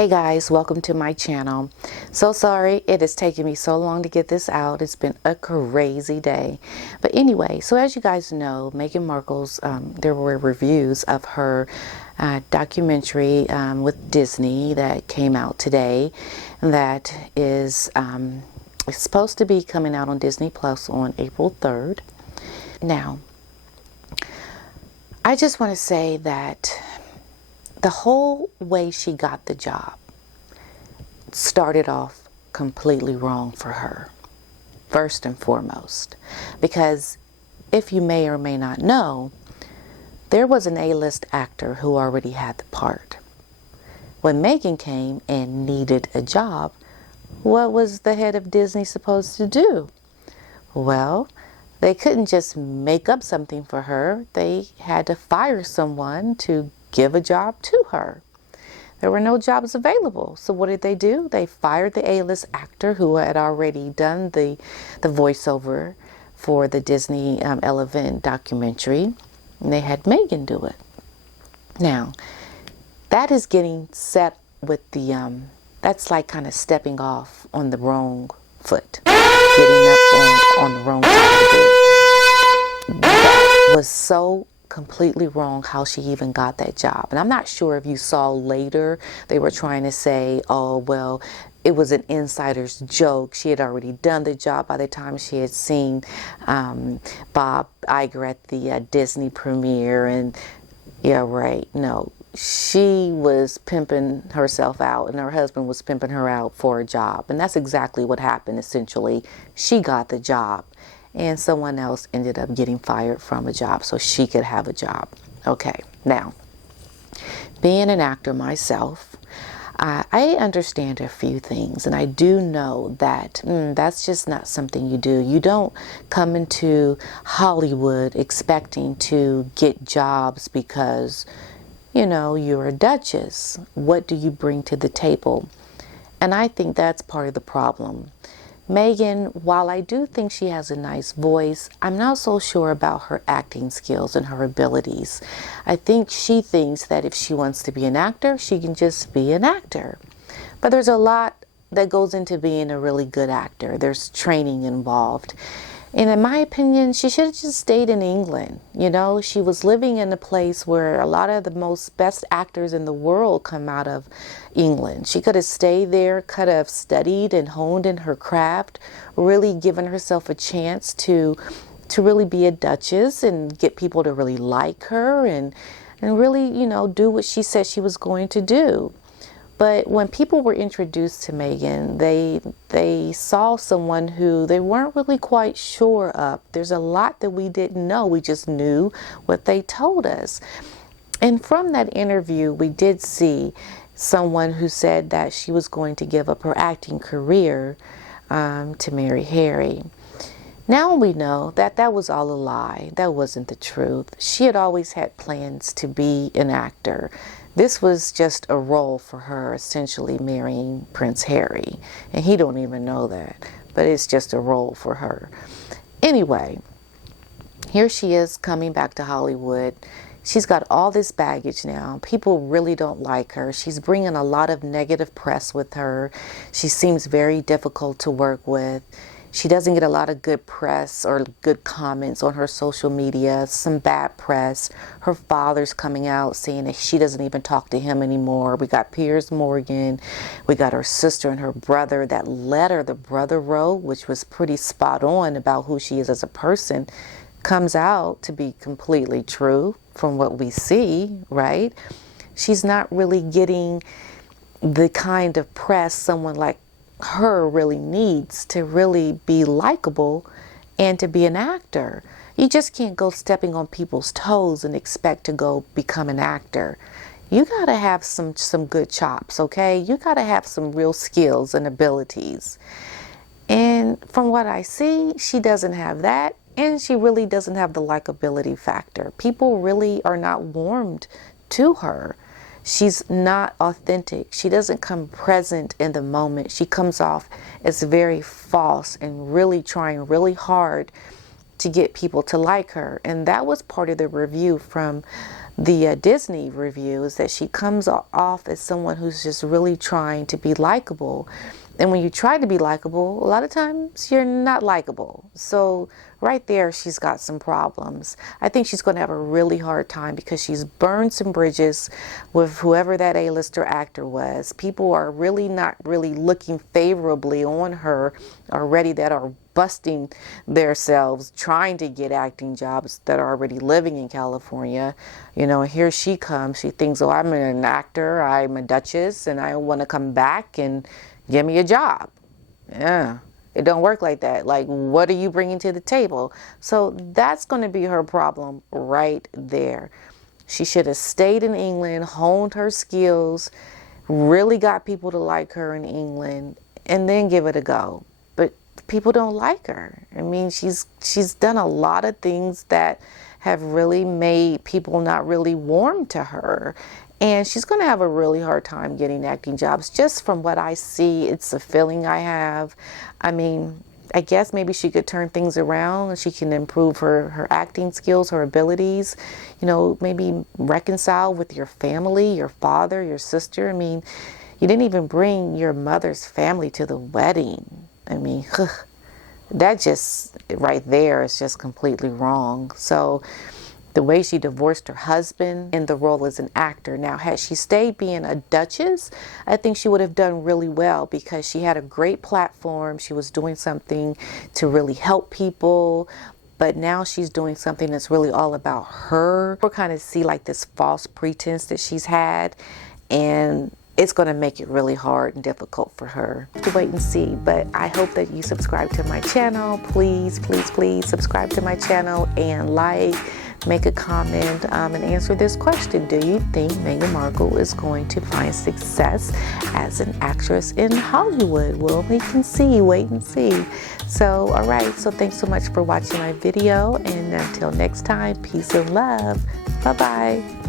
Hey guys, welcome to my channel. So sorry it has taken me so long to get this out. It's been a crazy day. But anyway, so as you guys know, Meghan Markle's, there were reviews of her documentary with Disney that came out today. That is supposed to be coming out on Disney Plus on April 3rd. Now, I just want to say that the whole way she got the job started off completely wrong for her, first and foremost. Because if you may or may not know, there was an A-list actor who already had the part. When Meghan came and needed a job, what was the head of Disney supposed to do? Well, they couldn't just make up something for her. They had to fire someone to give a job to her. There were no jobs available. So what did they do? They fired the A-list actor who had already done the voiceover for the Disney Elephant documentary, and they had Meghan do it. Now, that is getting set with the, that's like kind of stepping off on the wrong foot, getting up on the wrong side of it. That was so completely wrong how she even got that job. And I'm not sure if you saw later they were trying to say, oh well, it was an insider's joke. She had already done the job by the time she had seen Bob Iger at the Disney premiere. And yeah, right, no, she was pimping herself out and her husband was pimping her out for a job. And that's exactly what happened. Essentially, she got the job and someone else ended up getting fired from a job so she could have a job. Okay, now, being an actor myself, I understand a few things, and I do know that that's just not something you do. You don't come into Hollywood expecting to get jobs because, you know, you're a duchess. What do you bring to the table? And I think that's part of the problem. Meghan, while I do think she has a nice voice, I'm not so sure about her acting skills and her abilities. I think she thinks that if she wants to be an actor, she can just be an actor. But there's a lot that goes into being a really good actor. There's training involved. And in my opinion, she should have just stayed in England. You know, she was living in a place where a lot of the best actors in the world come out of England. She could have stayed there, could have studied and honed in her craft, really given herself a chance to really be a duchess and get people to really like her and really, you know, do what she said she was going to do. But when people were introduced to Meghan, they saw someone who they weren't really quite sure of. There's a lot that we didn't know. We just knew what they told us. And from that interview, we did see someone who said that she was going to give up her acting career to marry Harry. Now we know that that was all a lie. That wasn't the truth. She had always had plans to be an actor. This was just a role for her, essentially marrying Prince Harry. And he don't even know that, but it's just a role for her. Anyway, here she is coming back to Hollywood. She's got all this baggage now. People really don't like her. She's bringing a lot of negative press with her. She seems very difficult to work with. She doesn't get a lot of good press or good comments on her social media, some bad press. Her father's coming out saying that she doesn't even talk to him anymore. We got Piers Morgan. We got her sister and her brother. That letter the brother wrote, which was pretty spot on about who she is as a person, comes out to be completely true from what we see, right? She's not really getting the kind of press someone like her really needs to really be likable and to be an actor. You just can't go stepping on people's toes and expect to go become an actor. You gotta have some good chops, okay? You gotta have some real skills and abilities. And from what I see, she doesn't have that, and she really doesn't have the likability factor. People really are not warmed to her. She's not authentic. She doesn't come present in the moment. She comes off as very false and really trying really hard to get people to like her. And that was part of the review from the Disney review is that she comes off as someone who's just really trying to be likable. And when you try to be likable, a lot of times you're not likable. So right there, she's got some problems. I think she's going to have a really hard time because she's burned some bridges with whoever that A-lister actor was. People are really not really looking favorably on her already, that are busting themselves trying to get acting jobs, that are already living in California. You know, here she comes. She thinks, oh, I'm an actor, I'm a duchess, and I want to come back and give me a job. Yeah, it don't work like that. Like, what are you bringing to the table? So that's going to be her problem right there. She should have stayed in England, honed her skills, really got people to like her in England, and then give it a go. But people don't like her. I mean, she's done a lot of things that have really made people not really warm to her. And she's going to have a really hard time getting acting jobs. Just from what I see, it's a feeling I have. I mean, I guess maybe she could turn things around and she can improve her acting skills, her abilities. You know, maybe reconcile with your family, your father, your sister. I mean, you didn't even bring your mother's family to the wedding. I mean, that just right there is just completely wrong. So the way she divorced her husband in the role as an actor. Now, had she stayed being a duchess, I think she would have done really well because she had a great platform. She was doing something to really help people. But now she's doing something that's really all about her. We're kind of see like this false pretense that she's had, and it's going to make it really hard and difficult for her. To wait and see, but I hope that you subscribe to my channel. Please, please, please subscribe to my channel and like, make a comment, and answer this question. Do you think Meghan Markle is going to find success as an actress in Hollywood? Well, we can see, wait and see. So, all right, so thanks so much for watching my video, and until next time, peace and love. Bye-bye.